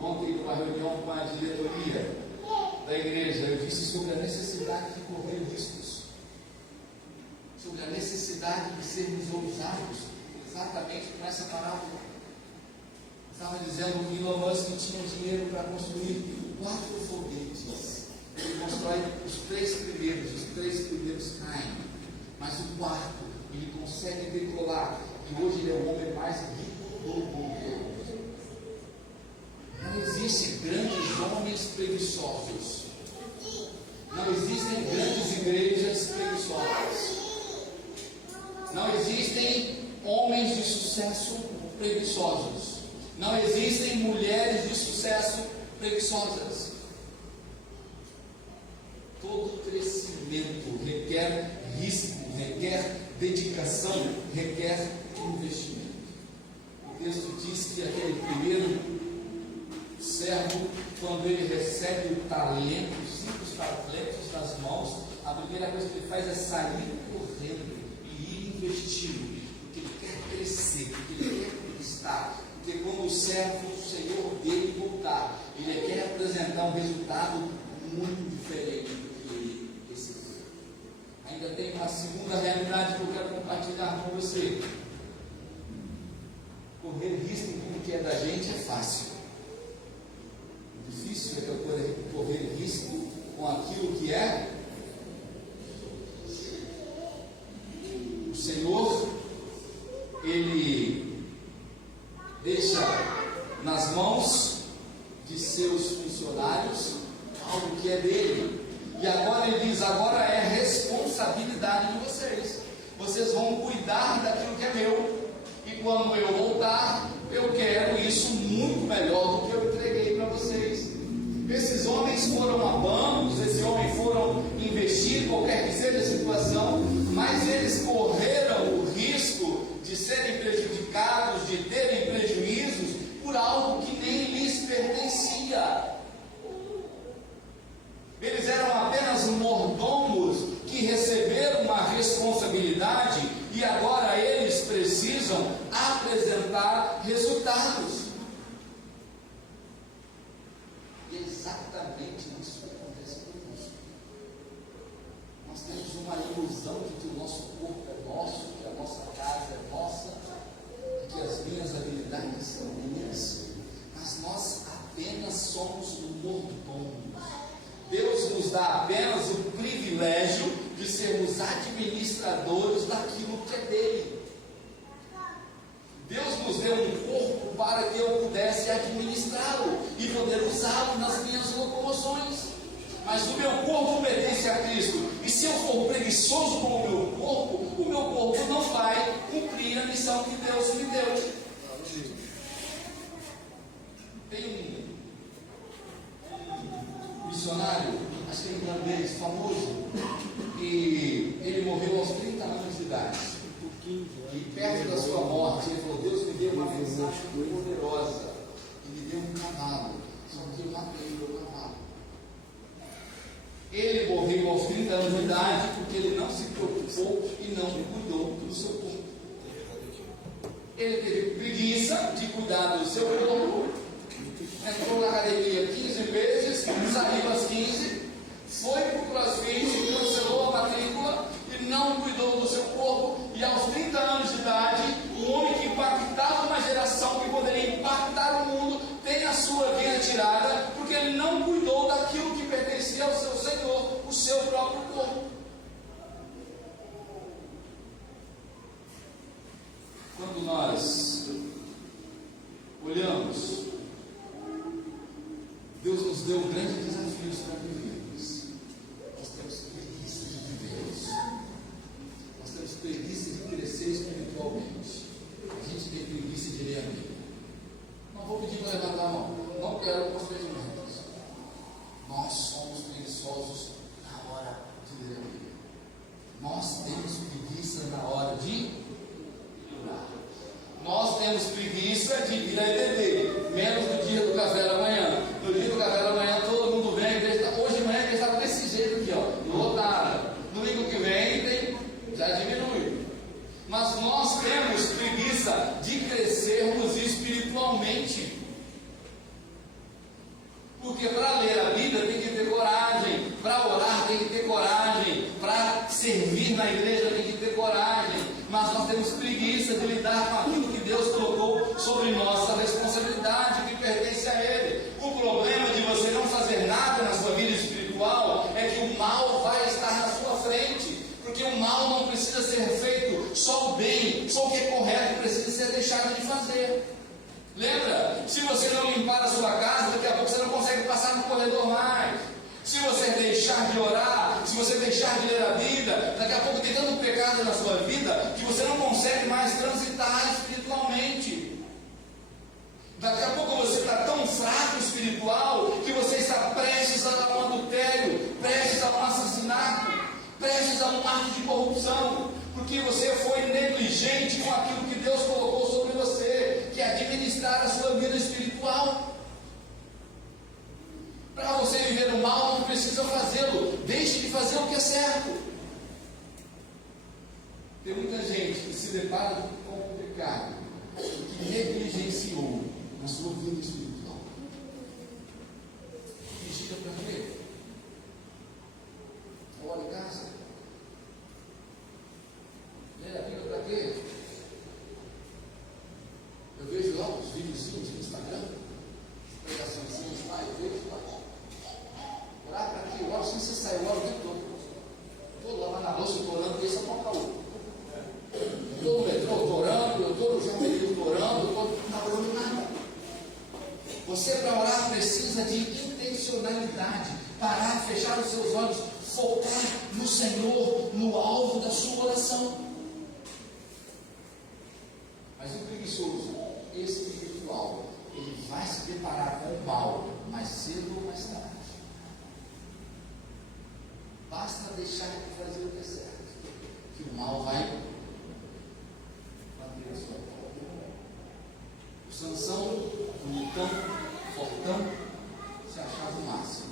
Ontem, numa reunião com a diretoria da igreja, eu disse sobre a necessidade de correr riscos, sobre a necessidade de sermos ousados, exatamente com essa parábola. Estava dizendo que Elon Musk tinha dinheiro para construir 4 foguetes. Ele constrói os 3 primeiros caem, mas o 4º ele consegue decolar, e hoje ele é o homem mais rico do mundo. Não existem grandes homens preguiçosos. Não existem grandes igrejas preguiçosas. Não existem homens de sucesso preguiçosos. Não existem mulheres de sucesso preguiçosas. Todo crescimento requer risco, requer dedicação, requer investimento. O texto diz que aquele primeiro servo, quando ele recebe o talento, os 5 talentos nas mãos, a primeira coisa que ele faz é sair correndo e ir investindo, porque ele quer crescer, porque ele quer conquistar, porque quando o servo, o Senhor dele voltar, ele quer apresentar um resultado muito diferente do que ele recebeu. Ainda tem uma segunda realidade que eu quero compartilhar com você. Correr risco com o que é da gente é fácil. Difícil é eu correr risco com aquilo que é. O Senhor, Ele deixa nas mãos de seus funcionários algo que é dele. E agora Ele diz: agora é responsabilidade de vocês. Vocês vão cuidar daquilo que é meu. E quando eu voltar, eu quero isso muito melhor do que eu entreguei para vocês. Esses homens foram a bancos, esses homens foram investir, qualquer que seja a situação, mas eles correram o risco serem prejudicados, de terem prejuízos por algo que nem lhes pertencia. Eles eram apenas mordomos que receberam uma responsabilidade e agora eles precisam apresentar resultados. E é exatamente isso que acontece conosco. Nós temos uma ilusão de que o nosso corpo é nosso, que a nossa casa é nossa, que as minhas habilidades são minhas, mas nós apenas somos mordomos. Deus nos dá apenas o privilégio de sermos administradores daquilo que é dele. Deus nos deu um corpo para que eu pudesse administrá-lo e poder usá-lo nas minhas locomoções. Mas o meu corpo pertence a Cristo, e se eu for preguiçoso com o meu corpo não vai cumprir a missão que Deus me deu. Tem um missionário, acho que é irlandês, famoso, e ele morreu aos 30 anos de idade. E perto da sua morte, ele falou: Deus me deu uma mensagem poderosa, e me deu um cavalo, só que eu matei o meu cavalo. Ele morreu aos 30 anos de idade porque ele não se preocupou e não cuidou do seu corpo. Ele teve preguiça de cuidar do seu corpo, entrou na academia 15 vezes, saiu às 15, foi para o CrossFit, cancelou a matrícula e não cuidou do seu corpo. E aos 30 anos de idade, um homem que impactava uma geração, que poderia impactar o mundo, tem a sua vida tirada porque ele não cuidou daquilo que pertencia ao seu Senhor, o seu próprio corpo. Quando nós olhamos, Deus nos deu grandes desafios para vivermos. Nós temos preguiça de vivermos. Nós temos preguiça de crescer espiritualmente. A gente tem preguiça de ler a Bíblia. Não vou pedir para levantar a mão. Não quero constrangimentos. Nós somos preguiçosos na hora de ler a Bíblia. Nós temos preguiça na hora de orar. Nós temos preguiça de ir à EBD, menos no dia do café da manhã. No dia do café da manhã todo mundo vem, a igreja hoje de manhã a igreja estava desse jeito aqui, ó, lotada. Domingo que vem já diminui. Mas nós temos preguiça de crescermos espiritualmente. Porque para ler a Bíblia tem que ter coragem, para orar tem que ter coragem, para servir na igreja tem que ter coragem. Mas nós temos preguiça de lidar com aquilo que Deus colocou sobre nossa responsabilidade, que pertence a Ele. O problema de você não fazer nada na sua vida espiritual é que o mal vai estar na sua frente. Porque o mal não precisa ser feito, só o bem, só o que é correto precisa ser deixado de fazer. Lembra? Se você não limpar a sua casa, daqui a pouco você não consegue passar no corredor mais. Se você deixar de orar, se você deixar de ler a Bíblia, daqui a pouco tem tanto pecado na sua vida que você não consegue mais transitar espiritualmente. Daqui a pouco você está tão fraco espiritual que você está prestes a dar um adultério, prestes a um assassinato, prestes a um ato de corrupção, porque você foi negligente com aquilo que Deus colocou sobre você, que é administrar a sua vida espiritual. Para você viver o mal, não precisa fazê-lo. Deixe de fazer o que é certo. Tem muita gente que se depara com o pecado, que negligenciou na sua vida espiritual. Vigia para quê? Ora em casa. Lê a Bíblia para quê? Eu vejo lá os videozinhos no Instagram, pregaçõezinhas lá, eu vejo lá. Orar para quê? Eu oro sem cessar, eu oro o dia todo. Estou lavando a louça, estou orando, deixa para cá o. Estou no metrô, estou orando, eu estou no jornalismo, estou orando, eu não estou orando nada. Você para orar precisa de intencionalidade, parar, fechar os seus olhos, focar no Senhor, no alvo da sua oração. Mas o preguiçoso espiritual, ele vai se deparar com o mal mais cedo ou mais tarde. Basta deixar de fazer o que é certo, que o mal vai bater Sansão, bonitão, fortão, se achava o máximo.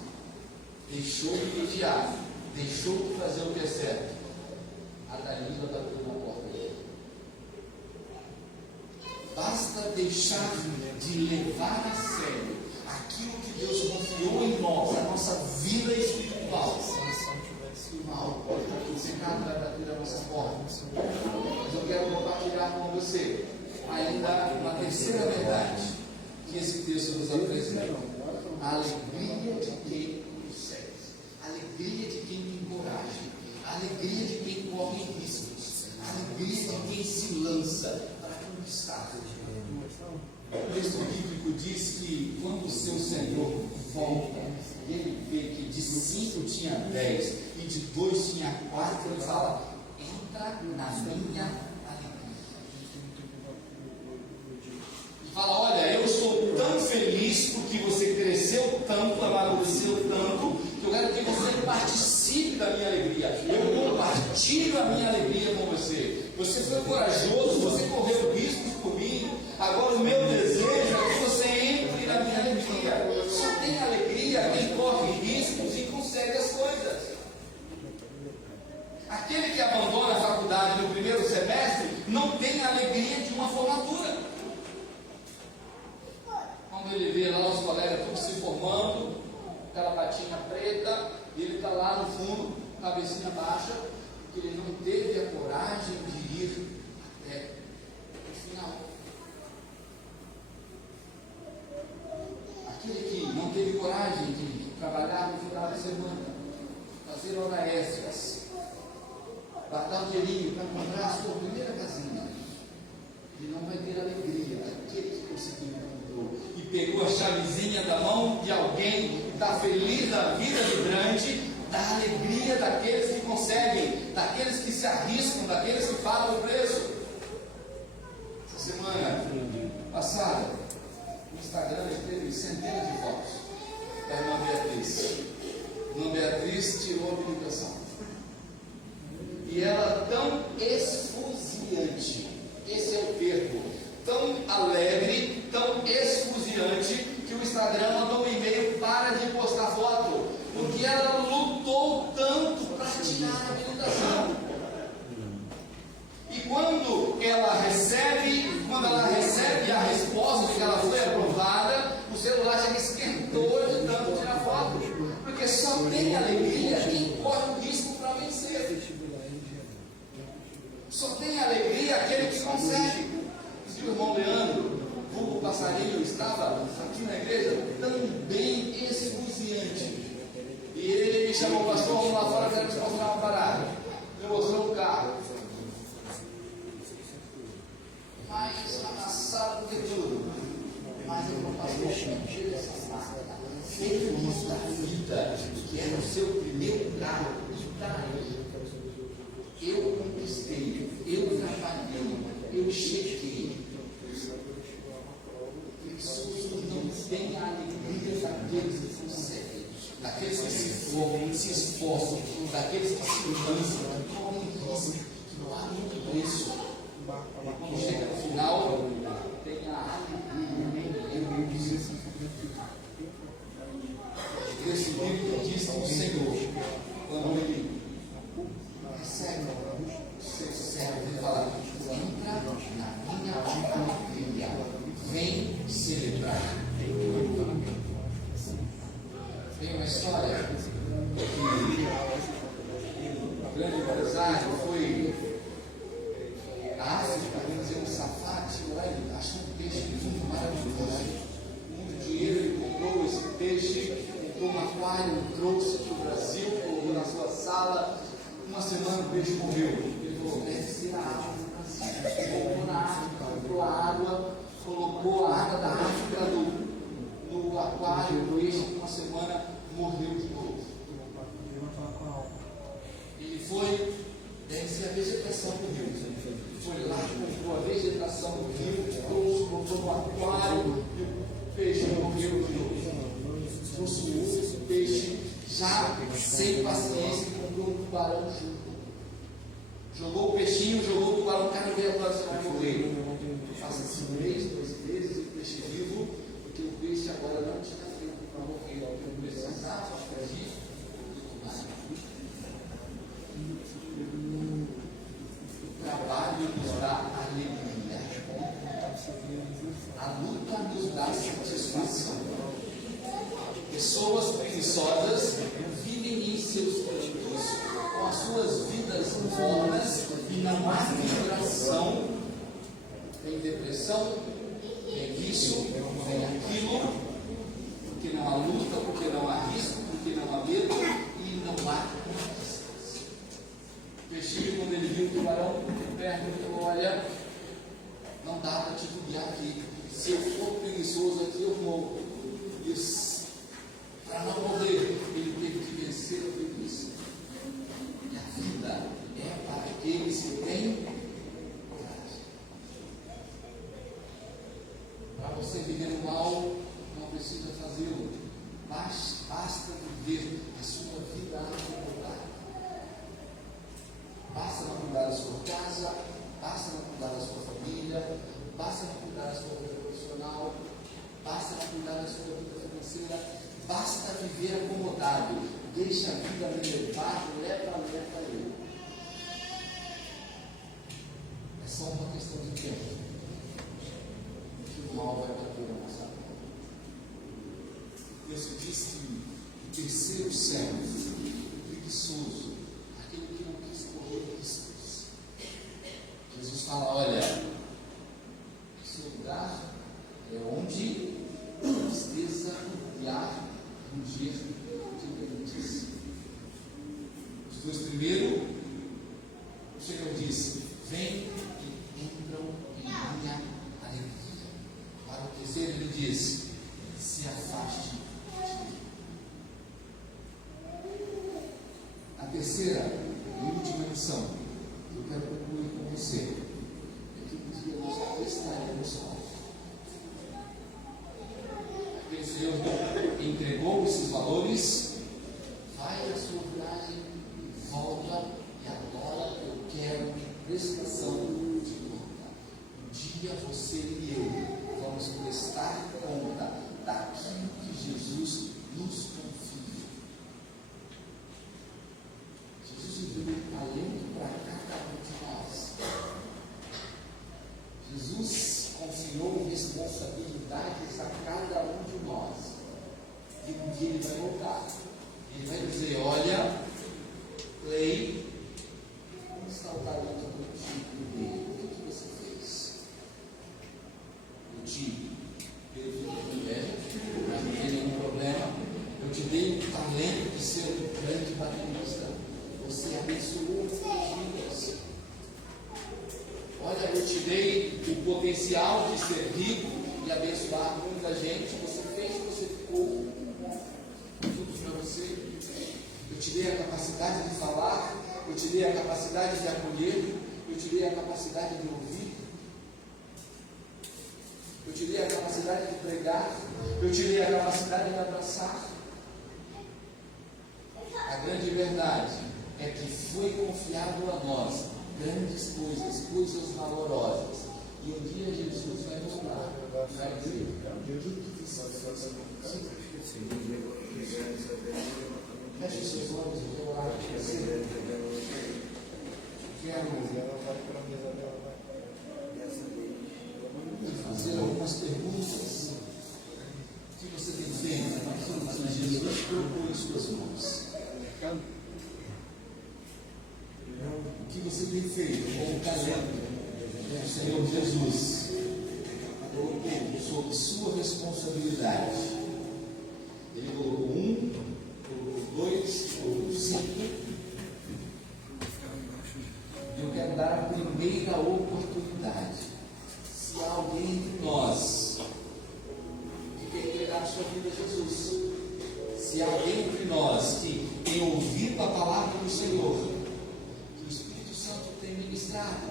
Deixou de vigiar, deixou de fazer o que é certo. A Dalila bateu na porta dele. Basta deixar de levar a sério aquilo que Deus confiou em nós, a nossa vida espiritual. O mal pode estar aqui sentado, vai bater a nossa porta. Mas eu quero compartilhar com você ainda uma terceira verdade que esse texto nos apresenta: a alegria de quem consegue, a alegria de quem tem coragem, a alegria de quem corre riscos, a alegria de quem se lança para conquistar. O texto bíblico diz que quando o seu Senhor volta e ele vê que de 5 tinha 10 e de 2 tinha 4, ele fala: entra na minha alegria. E fala: olha, eu estou tão feliz porque você cresceu tanto, amadureceu tanto, que eu quero que você participe da minha alegria. Eu compartilho a minha alegria com você. Você foi corajoso, você correu riscos por mim. Agora o meu desejo é que você entre na minha alegria. Só tem alegria quem corre riscos e consegue as coisas. Aquele que abandona a faculdade no primeiro semestre não tem a alegria de uma formatura. Quando ele vê lá os colegas todos se formando, aquela patinha preta, e ele está lá no fundo, cabecinha baixa, porque ele não teve a coragem de ir até o final. Aquele que não teve coragem de trabalhar no final de semana, fazer horas extras, guardar o dinheirinho para comprar a sua primeira casinha, ele não vai ter alegria daquele que conseguiu comprou e pegou a chavezinha da mão de alguém e está feliz da vida vibrante, da alegria daqueles que conseguem, daqueles que se arriscam, daqueles que pagam o preço. Essa semana passada, no Instagram teve centenas de fotos da irmã Beatriz. A irmã Beatriz tirou a habilitação. E ela tão esfuziante, esse é o termo, tão alegre, tão esfuziante, que o Instagram mandou um e-mail: para de postar foto, porque ela lutou tanto para tirar a habilitação. E quando ela recebe a resposta de que ela foi aprovada, o celular já esquentou de tanto tirar foto, porque só tem alegria quem corre o risco para vencer. Só tem alegria aquele que consegue. Se o irmão Leandro, vulgo passarinho, estava aqui na igreja também esfuziante, e ele me chamou: pastor, vamos lá fora, quero te mostrar uma parada. Me mostrou um carro mais amassado do que tudo, mas eu não passei mentira dessa marca, feliz da vida, que era o seu primeiro carro, e está aí. Eu conquistei, eu trabalhei, eu cheguei. Pessoas não têm a alegria daqueles que conseguem, daqueles que se esforçam, daqueles que se lançam, que correm risco, que não há muito preço. Quando chega no final, tem a alegria. Esse livro diz que o Senhor, quando ele recebe o seu servo, ele fala: entra na minha alegria, vem celebrar. Tem uma história que o grande empresário foi à África fazer um safari, lá ele achou um peixe muito maravilhoso, muito dinheiro, ele comprou esse peixe, comprou um aquário, trouxe para o Brasil, colocou na sua sala. Uma semana o peixe morreu. Ele falou: deve ser a água do Brasil. Colocou na África, comprou a água, colocou a água da África no aquário, o peixe, uma semana morreu de novo. Ele foi, deve ser a vegetação do rio. Foi lá, comprou a vegetação do rio, trouxe, botou no aquário e o peixe morreu de novo. Trouxe outro peixe, já sem paciência, comprou um tubarão junto. Jogou o peixinho, jogou o tubarão, cara, veio agora, você vai morrer. Passa assim 3, 2 meses, o peixe vivo, porque o peixe agora não tinha tempo para morrer, eu precisava fugir do mar. O trabalho nos dá alegria, a luta nos dá satisfação. Pessoas preguiçosas vivem em seus cantos, com as suas vidas mornas, e não há vibração. Tem depressão, tem vício, tem aquilo, porque não há luta, porque não há risco, porque não há medo e não há descanso. O peixinho, quando ele viu o tubarão perto, olha, não dá para titubear aqui. Se eu for preguiçoso aqui, eu morro. Para não morrer, ele teve que vencer a preguiça. E a vida é para aqueles que têm coragem. Para você viver o mal, não precisa fazê-lo. Basta viver a sua vida acomodada. Basta não cuidar da sua casa, basta não cuidar da sua família, basta não cuidar da sua vida profissional, basta não cuidar da sua vida financeira, basta viver acomodado. Deixa a vida me levar, leva eu. É só uma questão de tempo que o mal vai bater na nossa vida. Deus diz que o terceiro céu, o preguiçoso, aquele que não quis correr riscos. Jesus fala: olha, esse lugar é onde a tristeza e a rugir de dentes. Os dois primeiros, o Senhor disse: vem e entram em minha alegria. Para o terceiro, ele diz: se afaste de mim. A terceira e última lição, eu quero concluir com você, é que um dia nós estaremos salvos. Aquele Senhor entregou esses valores, vai à sua viagem e volta, e agora eu quero prestação de conta. Um dia você e eu vamos prestar conta daquilo que Jesus nos confia. Jesus enviou um talento para cada um de nós. Jesus confiou responsabilidades a cada um de nós. E um dia ele vai voltar. Ele vai dizer: olha, Clay, onde está o talento do Tico? O que você fez? O Tico, ele ficou com inveja, mas não tem nenhum problema. Eu te dei o talento de ser um grande baterista. Você abençoou vidas. Olha, eu te dei o potencial de ser rico e abençoar muita gente. Você fez, você ficou tudo para você. Eu te dei a capacidade de falar, eu te dei a capacidade de acolher, eu te dei a capacidade de ouvir, eu te dei a capacidade de pregar, eu te dei a capacidade de abraçar. A grande verdade é que foi confiado a nós grandes coisas, coisas valorosas. E um dia Jesus vai voltar, vai dizer: feche os seus olhos, eu vou orar por você. Quero fazer algumas perguntas. O que você tem feito naquilo que Jesus colocou em suas mãos? O que você tem feito com o talento que o Senhor Jesus colocou sob sua responsabilidade? Ele colocou 1, colocou 2, colocou 5. Eu quero dar a primeira oportunidade. Se há alguém de nós que quer entregar a sua vida a Jesus, se há alguém entre nós que tem ouvido a palavra do Senhor, tem ministrado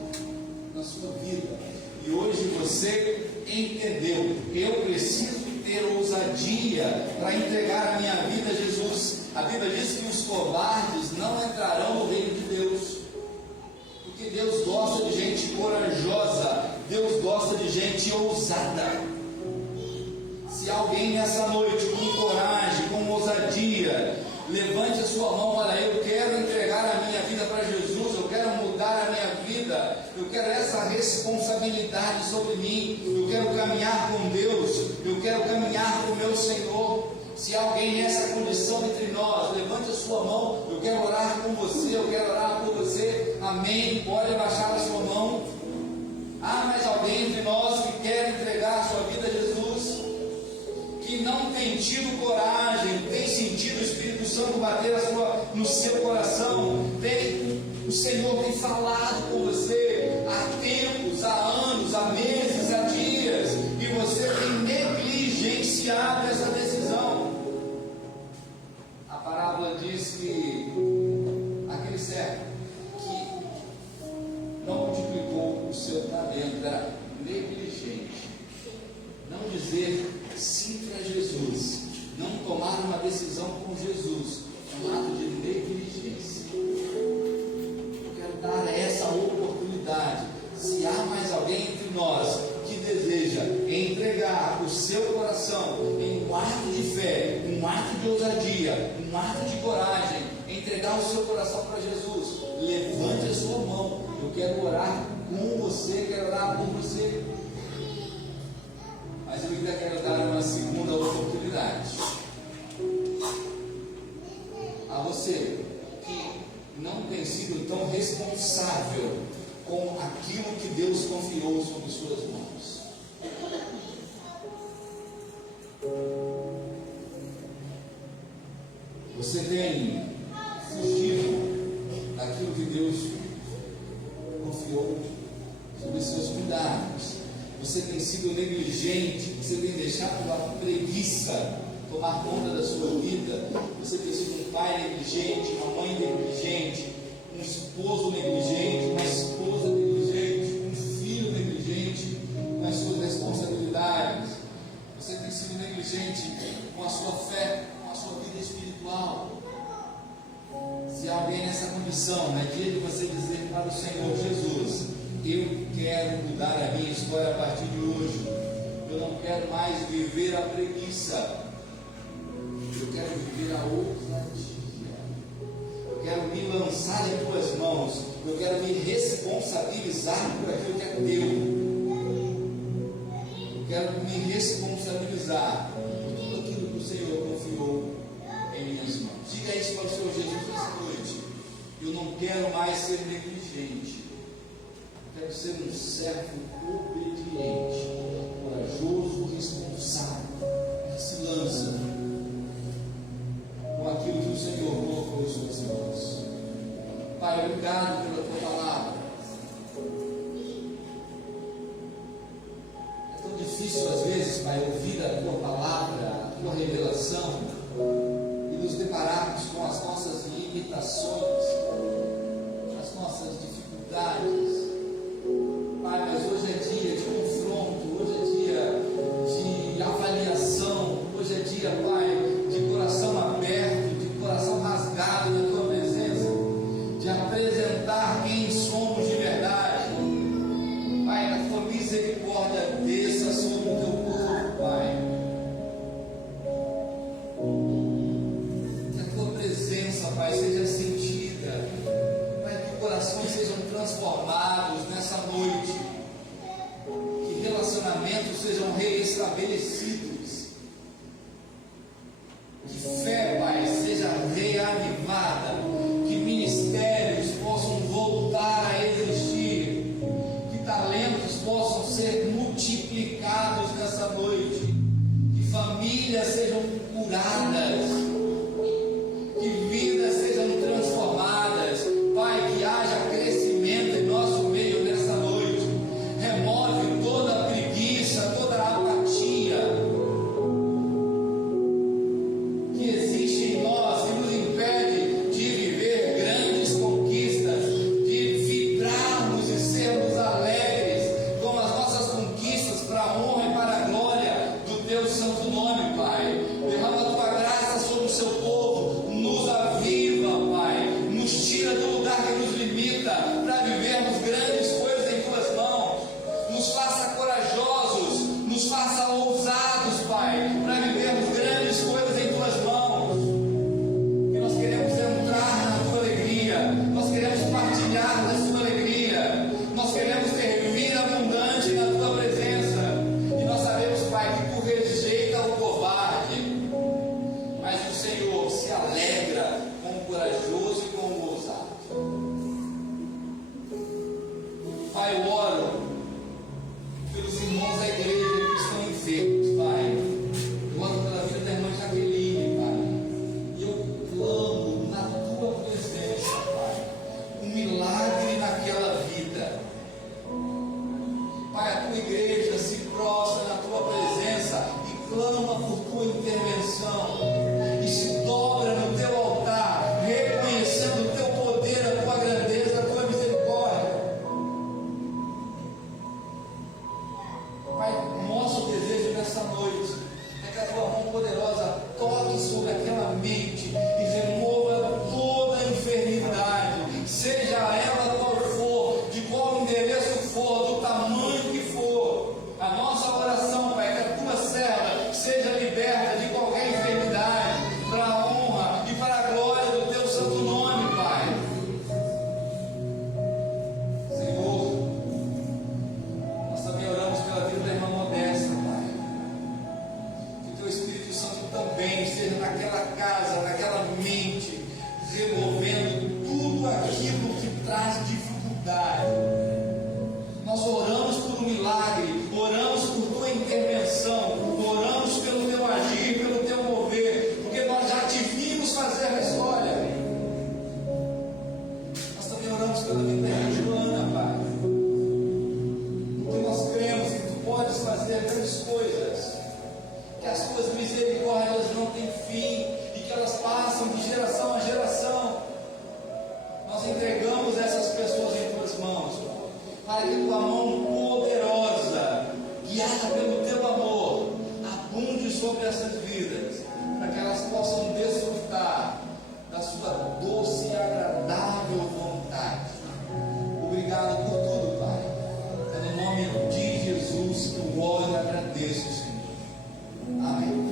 na sua vida, e hoje você entendeu: eu preciso ter ousadia para entregar a minha vida a Jesus. A Bíblia diz que os covardes não entrarão no reino de Deus, porque Deus gosta de gente corajosa, Deus gosta de gente ousada. Se alguém nessa noite, com coragem, com ousadia, levante a sua mão, olha, eu quero entregar a minha vida para Jesus, eu quero mudar a minha vida, eu quero essa responsabilidade sobre mim, eu quero caminhar com Deus, eu quero caminhar com o meu Senhor. Se alguém nessa condição entre nós, levante a sua mão, eu quero orar com você, eu quero orar por você, amém, pode abaixar a sua mão. Há mais alguém entre nós que quer entregar a sua vida a Jesus, que não tem tido coragem, tem sentido o Espírito Santo bater no seu coração, o Senhor tem falado com você há tempos, há anos, há meses, há dias, e você tem negligenciado essa decisão. A parábola diz que aquele servo que não multiplicou o seu talento era negligente. Não dizer sim para Jesus, não tomar uma decisão com Jesus, é um ato de negligência. Eu quero dar essa oportunidade. Se há mais alguém entre nós que deseja entregar o seu coração em um ato de fé, um ato de ousadia, um ato de coragem, entregar o seu coração para Jesus, levante a sua mão. Eu quero orar com você, quero orar por você. Mas eu ainda quero dar uma segunda oportunidade a você que não tem sido tão responsável com aquilo que Deus confiou sobre suas mãos. Você tem fugido daquilo que Deus confiou sobre seus cuidados. Você tem sido negligente, você tem deixado a preguiça tomar conta da sua vida. Você tem sido um pai negligente, uma mãe negligente, um esposo negligente, uma esposa negligente, um filho negligente nas suas responsabilidades. Você tem sido negligente com a sua fé, com a sua vida espiritual. Se alguém nessa condição, é dia de você dizer para o Senhor Jesus: eu quero mudar a minha história a partir de hoje. Eu não quero mais viver a preguiça. Eu quero viver a ousadia. Eu quero me lançar em tuas mãos. Eu quero me responsabilizar por aquilo que é teu. Eu quero me responsabilizar por tudo aquilo que o Senhor confiou em minhas mãos. Diga isso para o Senhor Jesus nessa noite. Eu não quero mais ser negligente. Quero ser um servo obediente, corajoso, responsável, que se lança com aquilo que o Senhor colocou em suas mãos. Pai, obrigado pela tua palavra. É tão difícil às vezes, Pai, ouvir a tua palavra, a tua revelação, e nos depararmos com as nossas limitações, as nossas dificuldades. Pai, mas hoje é dia de confronto, hoje é dia de avaliação, hoje é dia, Pai, de coração aberto, de coração rasgado na Tua presença, de apresentar quem somos de verdade. Pai, a Tua misericórdia desça sobre o Teu povo, Pai. Que a Tua presença, Pai, seja sentida. Pai, que corações sejam transformados nessa noite, que relacionamentos sejam reestabelecidos, que fé, Pai, seja reavivada, que ministérios possam voltar a existir, que talentos possam ser multiplicados nessa noite, que famílias sejam curadas, que vidas sejam transformadas. Pai, que haja crescimento em nosso meio nessa noite. Remove toda a preguiça, toda a apatia. Pai, que tua mão poderosa, guiada pelo teu amor, abunde sobre essas vidas, para que elas possam desfrutar da sua doce e agradável vontade. Obrigado por tudo, Pai. É no nome de Jesus que eu oro e agradeço, Senhor. Amém.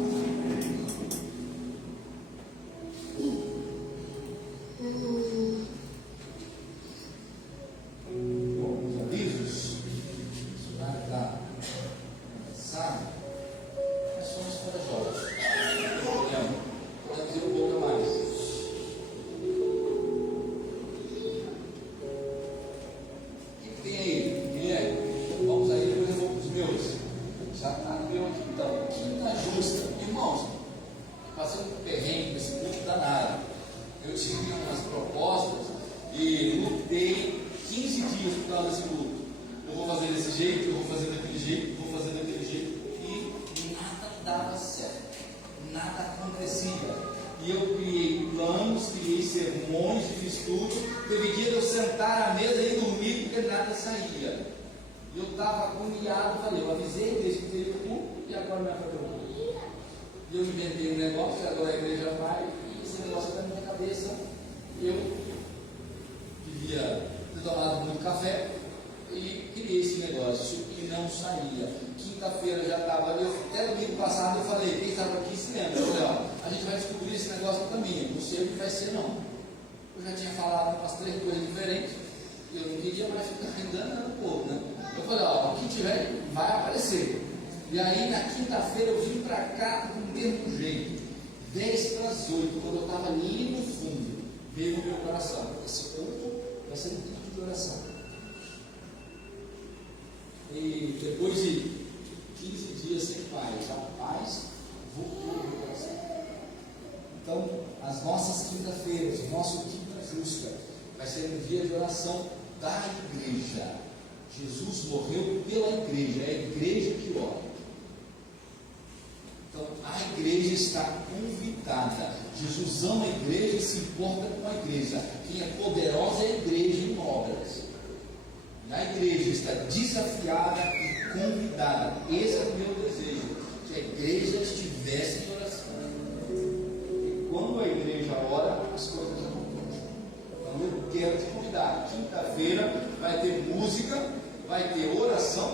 E eu inventei um negócio, agora a igreja vai, e esse negócio está na minha cabeça. Eu devia ter tomado muito café e criei esse negócio e não saía. Quinta-feira já estava ali, até domingo passado eu falei, quem estava aqui se lembra? Eu falei, ó, a gente vai descobrir esse negócio no caminho, não sei o que vai ser não. Eu já tinha falado umas 3 coisas diferentes, e eu não queria mais ficar enganando o povo, né? Eu falei, ó, o que tiver vai aparecer. E aí na quinta-feira eu vim para cá do mesmo jeito, 7:50, quando eu estava ali no fundo, veio no meu coração, esse culto vai ser um culto de oração. E depois de 15 dias sem paz, a paz voltou no meu coração. Então, as nossas quinta-feiras, o nosso quinta justa, vai ser um dia de oração da igreja. Jesus morreu pela igreja, é a igreja que ora. Então, a igreja está convidada. Jesus ama a igreja e se importa com a igreja. Quem é poderosa é a igreja em obras. E a igreja está desafiada e convidada. Esse é o meu desejo, que a igreja estivesse em oração. E quando a igreja ora, as coisas acontecem. Então, eu quero te convidar. Quinta-feira vai ter música, vai ter oração